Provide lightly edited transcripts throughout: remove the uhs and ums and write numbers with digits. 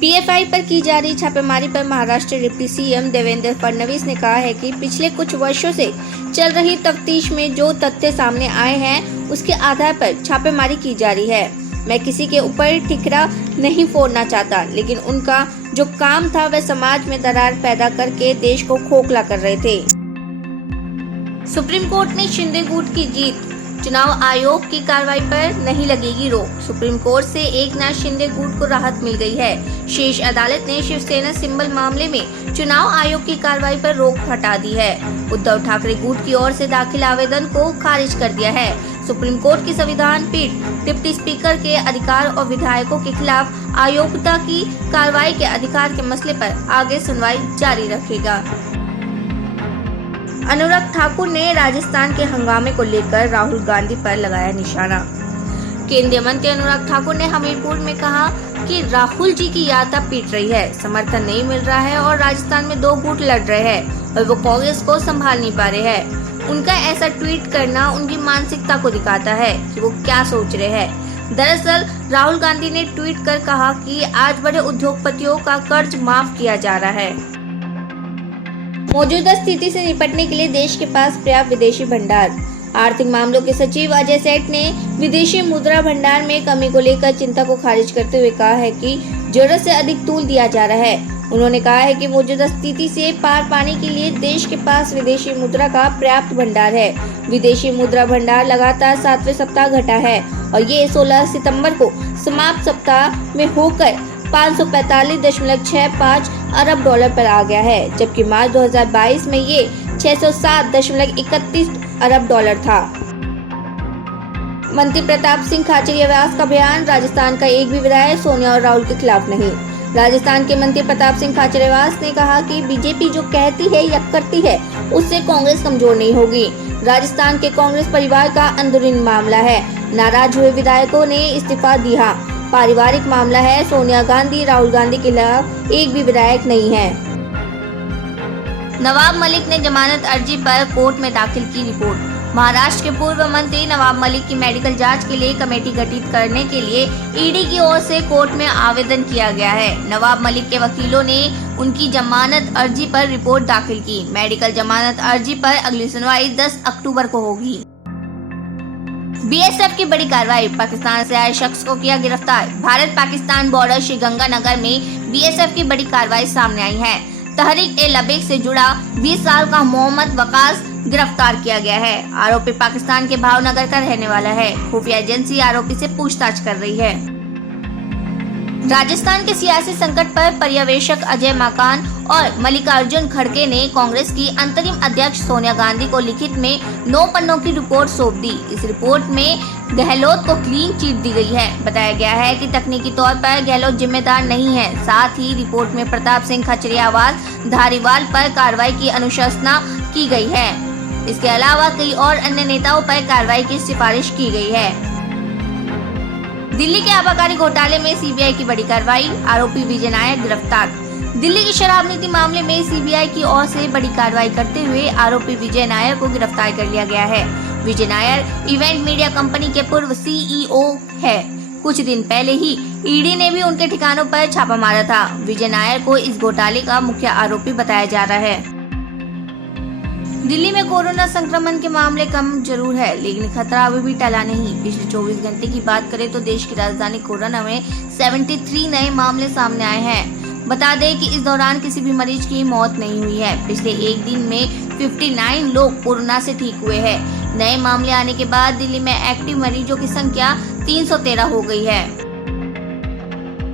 PFI पर की जा रही छापेमारी पर महाराष्ट्र डिप्टी सीएम देवेंद्र फडणवीस ने कहा है कि पिछले कुछ वर्षों से चल रही तफ्तीश में जो तथ्य सामने आए हैं उसके आधार पर छापेमारी की जा रही है। मैं किसी के ऊपर ठिकरा नहीं फोड़ना चाहता, लेकिन उनका जो काम था वह समाज में दरार पैदा करके देश को खोखला कर रहे थे। सुप्रीम कोर्ट ने शिंदे गुट की जीत, चुनाव आयोग की कार्रवाई पर नहीं लगेगी रोक। सुप्रीम कोर्ट से एकनाथ शिंदे गुट को राहत मिल गई है। शीर्ष अदालत ने शिवसेना सिंबल मामले में चुनाव आयोग की कार्रवाई पर रोक हटा दी है। उद्धव ठाकरे गुट की ओर से दाखिल आवेदन को खारिज कर दिया है। सुप्रीम कोर्ट की संविधान पीठ डिप्टी स्पीकर के अधिकार और विधायकों के खिलाफ अयोग्यता की कार्रवाई के अधिकार के मसले पर आगे सुनवाई जारी रखेगा। अनुराग ठाकुर ने राजस्थान के हंगामे को लेकर राहुल गांधी पर लगाया निशाना। केंद्रीय मंत्री अनुराग ठाकुर ने हमीरपुर में कहा कि राहुल जी की यात्रा पीट रही है, समर्थन नहीं मिल रहा है और राजस्थान में दो गुट लड़ रहे हैं और वो कांग्रेस को संभाल नहीं पा रहे हैं। उनका ऐसा ट्वीट करना उनकी मानसिकता को दिखाता है कि वो क्या सोच रहे हैं। दरअसल राहुल गांधी ने ट्वीट कर कहा कि आज बड़े उद्योगपतियों का कर्ज माफ किया जा रहा है। मौजूदा स्थिति से निपटने के लिए देश के पास पर्याप्त विदेशी भंडार। आर्थिक मामलों के सचिव अजय सेठ ने विदेशी मुद्रा भंडार में कमी को लेकर चिंता को खारिज करते हुए कहा है कि जरूरत से अधिक तूल दिया जा रहा है। उन्होंने कहा है कि मौजूदा स्थिति से पार पाने के लिए देश के पास विदेशी मुद्रा का पर्याप्त भंडार है। विदेशी मुद्रा भंडार लगातार 7वें सप्ताह घटा है और ये 16 सितंबर को समाप्त सप्ताह में होकर 545.65 अरब डॉलर पर आ गया है, जबकि मार्च 2022 में ये 607.31 अरब डॉलर था। मंत्री प्रताप सिंह खाचरियावास का बयान, राजस्थान का एक भी विधायक सोनिया और राहुल के खिलाफ नहीं। राजस्थान के मंत्री प्रताप सिंह खाचरियावास ने कहा कि बीजेपी जो कहती है या करती है उससे कांग्रेस कमजोर नहीं होगी। राजस्थान के कांग्रेस परिवार का अंदरूनी मामला है। नाराज हुए विधायकों ने इस्तीफा दिया। पारिवारिक मामला है। सोनिया गांधी राहुल गांधी के खिलाफ एक भी विधायक नहीं है। नवाब मलिक ने जमानत अर्जी पर कोर्ट में दाखिल की रिपोर्ट। महाराष्ट्र के पूर्व मंत्री नवाब मलिक की मेडिकल जांच के लिए कमेटी गठित करने के लिए ईडी की ओर से कोर्ट में आवेदन किया गया है। नवाब मलिक के वकीलों ने उनकी जमानत अर्जी पर रिपोर्ट दाखिल की। मेडिकल जमानत अर्जी पर अगली सुनवाई 10 अक्टूबर को होगी। बीएसएफ की बड़ी कार्रवाई, पाकिस्तान से आए शख्स को किया गिरफ्तार। भारत पाकिस्तान बॉर्डर श्रीगंगानगर में बीएसएफ की बड़ी कार्रवाई सामने आई है। तहरीक-ए-लबैक से जुड़ा 20 साल का मोहम्मद वकास गिरफ्तार किया गया है। आरोपी पाकिस्तान के भावनगर का रहने वाला है। खुफिया एजेंसी आरोपी से पूछताछ कर रही है। राजस्थान के सियासी संकट पर पर्यवेक्षक अजय माकन और मल्लिकार्जुन खड़गे ने कांग्रेस की अंतरिम अध्यक्ष सोनिया गांधी को लिखित में 9 पन्नों की रिपोर्ट सौंप दी। इस रिपोर्ट में गहलोत को क्लीन चिट दी गई है। बताया गया है कि तकनीकी तौर पर गहलोत जिम्मेदार नहीं है। साथ ही रिपोर्ट में प्रताप सिंह खाचरियावास धारीवाल पर कार्रवाई की अनुशंसा की गई है। इसके अलावा कई और अन्य नेताओं पर कार्रवाई की सिफारिश की गई है। दिल्ली के आबकारी घोटाले में सीबीआई की बड़ी कार्रवाई, आरोपी विजय नायर गिरफ्तार। दिल्ली की शराब नीति मामले में सीबीआई की ओर से बड़ी कार्रवाई करते हुए आरोपी विजय नायर को गिरफ्तार कर लिया गया है। विजय नायर इवेंट मीडिया कंपनी के पूर्व सीईओ है। कुछ दिन पहले ही ईडी ने भी उनके ठिकानों पर छापा मारा था। विजय नायर को इस घोटाले का मुख्य आरोपी बताया जा रहा है। दिल्ली में कोरोना संक्रमण के मामले कम जरूर है, लेकिन खतरा अभी भी टला नहीं। पिछले 24 घंटे की बात करें तो देश की राजधानी कोरोना में 73 नए मामले सामने आए हैं। बता दें कि इस दौरान किसी भी मरीज की मौत नहीं हुई है। पिछले एक दिन में 59 लोग कोरोना से ठीक हुए हैं। नए मामले आने के बाद दिल्ली में एक्टिव मरीजों की संख्या 313 हो गई है।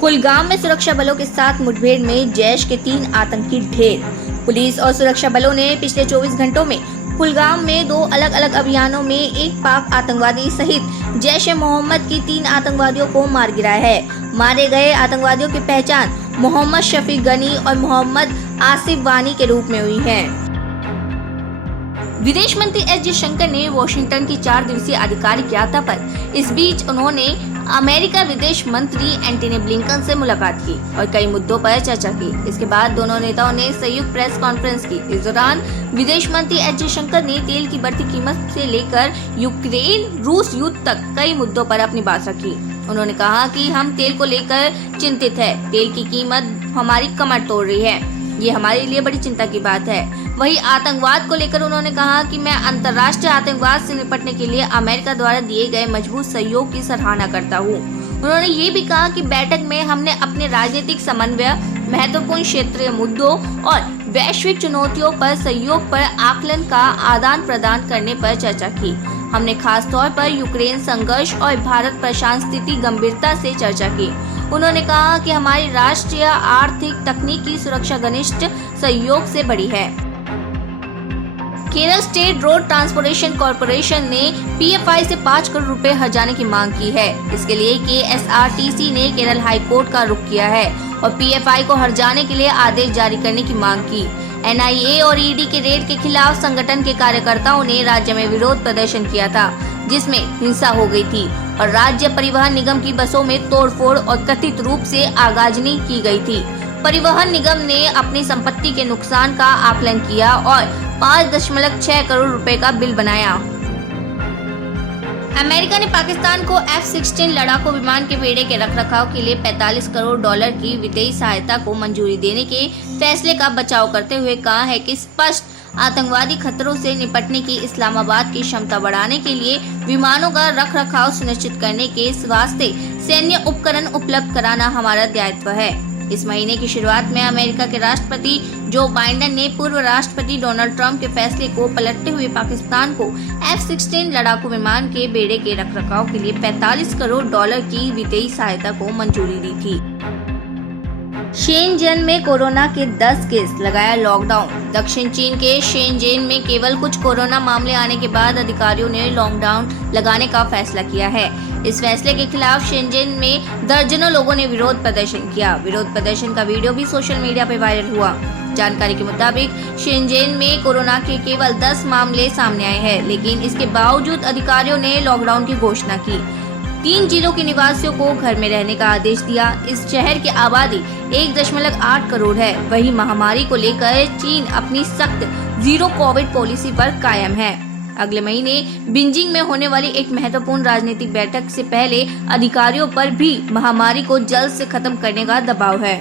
कुलगाम में सुरक्षा बलों के साथ मुठभेड़ में जैश के 3 आतंकी ढेर। पुलिस और सुरक्षा बलों ने पिछले 24 घंटों में कुलगाम में 2 अलग अलग अभियानों में एक पाक आतंकवादी सहित जैश-ए-मोहम्मद की 3 आतंकवादियों को मार गिराया है। मारे गए आतंकवादियों की पहचान मोहम्मद शफीक गनी और मोहम्मद आसिफ वानी के रूप में हुई है। विदेश मंत्री एस जयशंकर ने वॉशिंगटन की 4 दिवसीय आधिकारिक यात्रा पर इस बीच उन्होंने अमेरिका विदेश मंत्री एंटनी ब्लिंकन से मुलाकात की और कई मुद्दों पर चर्चा की। इसके बाद दोनों नेताओं ने संयुक्त प्रेस कॉन्फ्रेंस की। इस दौरान विदेश मंत्री एस जयशंकर ने तेल की बढ़ती कीमत से लेकर यूक्रेन रूस युद्ध तक कई मुद्दों पर अपनी बात रखी। उन्होंने कहा कि हम तेल को लेकर चिंतित है। तेल की कीमत हमारी कमर तोड़ रही है, ये हमारे लिए बड़ी चिंता की बात है। वहीं आतंकवाद को लेकर उन्होंने कहा कि मैं अंतर्राष्ट्रीय आतंकवाद से निपटने के लिए अमेरिका द्वारा दिए गए मजबूत सहयोग की सराहना करता हूँ। उन्होंने ये भी कहा कि बैठक में हमने अपने राजनीतिक समन्वय, महत्वपूर्ण क्षेत्रीय मुद्दों और वैश्विक चुनौतियों पर सहयोग पर आकलन का आदान प्रदान करने पर चर्चा की। हमने खास तौर पर यूक्रेन संघर्ष और भारत प्रशांत स्थिति गंभीरता से चर्चा की। उन्होंने कहा कि हमारी राष्ट्रीय आर्थिक तकनीकी सुरक्षा घनिष्ठ सहयोग से बड़ी है। Kerala state road transportation corporation ने PFI से 5 करोड़ रुपए हटाने की मांग की है। इसके लिए KSRTC ने केरल हाई कोर्ट का रुख किया है और PFI को हटाने के लिए आदेश जारी करने की मांग की। NIA और ED के रेड के खिलाफ संगठन के कार्यकर्ताओं ने राज्य में विरोध प्रदर्शन किया था, जिसमें हिंसा हो गई थी और राज्य परिवहन निगम की बसों में तोड़फोड़ और कथित रूप से आगाजनी की गई थी। परिवहन निगम ने अपनी संपत्ति के नुकसान का आकलन किया और 5.6 करोड़ रुपए का बिल बनाया। अमेरिका ने पाकिस्तान को F-16 लड़ाकू विमान के बेड़े के रखरखाव के लिए $45 करोड़ की वित्तीय सहायता को मंजूरी देने के फैसले का बचाव करते हुए कहा है कि स्पष्ट आतंकवादी खतरों से निपटने की इस्लामाबाद की क्षमता बढ़ाने के लिए विमानों का रखरखाव सुनिश्चित करने के वास्ते सैन्य उपकरण उपलब्ध कराना हमारा दायित्व है। इस महीने की शुरुआत में अमेरिका के राष्ट्रपति जो बाइडेन ने पूर्व राष्ट्रपति डोनाल्ड ट्रंप के फैसले को पलटते हुए पाकिस्तान को F-16 लड़ाकू विमान के बेड़े के रखरखाव के लिए $45 करोड़ की वित्तीय सहायता को मंजूरी दी थी। शेनजेन में कोरोना के 10 केस, लगाया लॉकडाउन। दक्षिण चीन के शेनजेन में केवल कुछ कोरोना मामले आने के बाद अधिकारियों ने लॉकडाउन लगाने का फैसला किया है। इस फैसले के खिलाफ शेनजेन में दर्जनों लोगों ने विरोध प्रदर्शन किया। विरोध प्रदर्शन का वीडियो भी सोशल मीडिया पर वायरल हुआ। जानकारी के मुताबिक शेनजेन में कोरोना के केवल 10 मामले सामने आए हैं, लेकिन इसके बावजूद अधिकारियों ने लॉकडाउन की घोषणा की। 3 जिलों के निवासियों को घर में रहने का आदेश दिया। इस शहर की आबादी 1.8 करोड़ है। वहीं महामारी को लेकर चीन अपनी सख्त जीरो कोविड पॉलिसी पर कायम है। अगले महीने बीजिंग में होने वाली एक महत्वपूर्ण राजनीतिक बैठक से पहले अधिकारियों पर भी महामारी को जल्द से खत्म करने का दबाव है।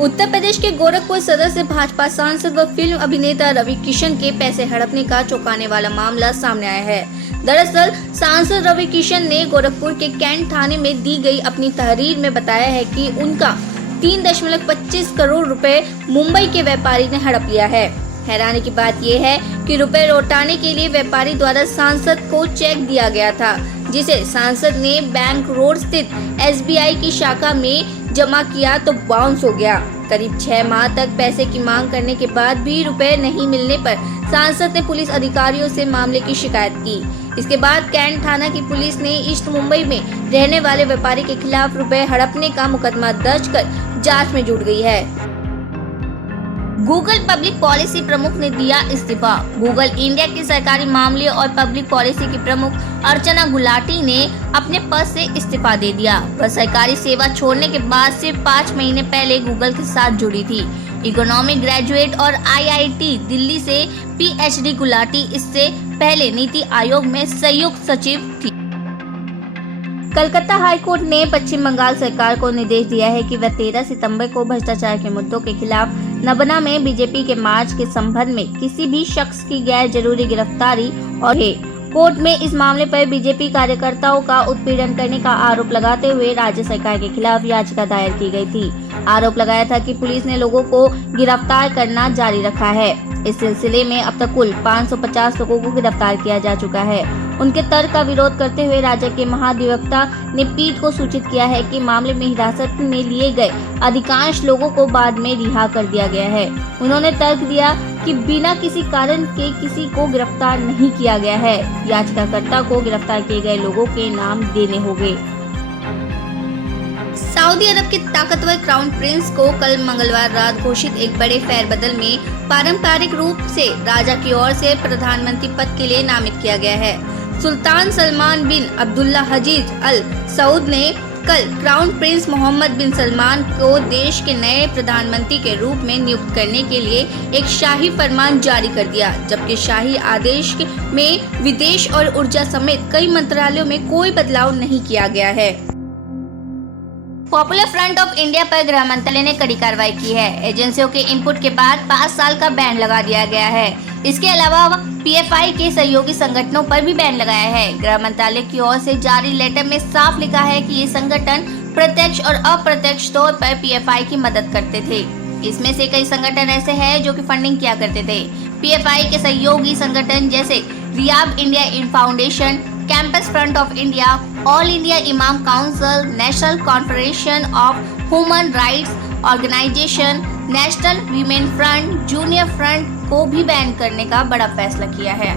उत्तर प्रदेश के गोरखपुर सदर से भाजपा सांसद व फिल्म अभिनेता रवि किशन के पैसे हड़पने का चौंकाने वाला मामला सामने आया है। दरअसल सांसद रवि किशन ने गोरखपुर के कैंट थाने में दी गई अपनी तहरीर में बताया है कि उनका 3.25 करोड़ रुपए मुंबई के व्यापारी ने हड़प लिया है। हैरानी की बात यह है कि रुपए लौटाने के लिए व्यापारी द्वारा सांसद को चेक दिया गया था, जिसे सांसद ने बैंक रोड स्थित SBI की शाखा में जमा किया तो बाउंस हो गया। करीब 6 माह तक पैसे की मांग करने के बाद भी रुपए नहीं मिलने पर सांसद ने पुलिस अधिकारियों से मामले की शिकायत की। इसके बाद कैंट थाना की पुलिस ने ईस्ट मुंबई में रहने वाले व्यापारी के खिलाफ रुपए हड़पने का मुकदमा दर्ज कर जांच में जुट गई है। गूगल पब्लिक पॉलिसी प्रमुख ने दिया इस्तीफा। गूगल इंडिया की सरकारी मामले और पब्लिक पॉलिसी की प्रमुख अर्चना गुलाटी ने अपने पद से इस्तीफा दे दिया। वह सरकारी सेवा छोड़ने के बाद सिर्फ 5 महीने पहले गूगल के साथ जुड़ी थी। इकोनॉमिक ग्रेजुएट और IIT दिल्ली से PhD गुलाटी इससे पहले नीति आयोग में संयुक्त सचिव थी। कलकत्ता हाईकोर्ट ने पश्चिम बंगाल सरकार को निर्देश दिया है कि वह 13 सितंबर को भ्रष्टाचार के मुद्दों के खिलाफ नबना में बीजेपी के मार्च के संबंध में किसी भी शख्स की गैर जरूरी गिरफ्तारी और है। कोर्ट में इस मामले पर बीजेपी कार्यकर्ताओं का उत्पीड़न करने का आरोप लगाते हुए राज्य सरकार के खिलाफ याचिका दायर की गई थी। आरोप लगाया था कि पुलिस ने लोगों को गिरफ्तार करना जारी रखा है। इस सिलसिले में अब तक कुल 550 लोगों को गिरफ्तार किया जा चुका है। उनके तर्क का विरोध करते हुए राज्य के महाधिवक्ता ने पीठ को सूचित किया है कि मामले में हिरासत में लिए गए अधिकांश लोगों को बाद में रिहा कर दिया गया है। उन्होंने तर्क दिया कि बिना किसी कारण के किसी को गिरफ्तार नहीं किया गया है। याचिकाकर्ता को गिरफ्तार किए गए लोगों के नाम देने होंगे। सऊदी अरब के ताकतवर क्राउन प्रिंस को कल मंगलवार रात घोषित एक बड़े फेरबदल में पारंपरिक रूप से राजा की ओर से प्रधानमंत्री पद के लिए नामित किया गया है। सुल्तान सलमान बिन अब्दुल्ला हजीज अल सऊद ने कल क्राउन प्रिंस मोहम्मद बिन सलमान को देश के नए प्रधानमंत्री के रूप में नियुक्त करने के लिए एक शाही फरमान जारी कर दिया, जबकि शाही आदेश में विदेश और ऊर्जा समेत कई मंत्रालयों में कोई बदलाव नहीं किया गया है। पॉपुलर फ्रंट ऑफ इंडिया पर गृह मंत्रालय ने कड़ी कार्रवाई की है। एजेंसियों के इनपुट के बाद 5 साल का बैन लगा दिया गया है। इसके अलावा पीएफआई के सहयोगी संगठनों पर भी बैन लगाया है। गृह मंत्रालय की ओर से जारी लेटर में साफ लिखा है कि ये संगठन प्रत्यक्ष और अप्रत्यक्ष तौर पर पीएफआई की मदद करते थे। इसमें से कई संगठन ऐसे हैं जो कि फंडिंग किया करते थे। पीएफआई के सहयोगी संगठन जैसे Rehab India Foundation, Campus Front of India, All India Imam Council, National Confederation of Human Rights Organisation, National Women Front, Junior Front को भी बैन करने का बड़ा फैसला किया है।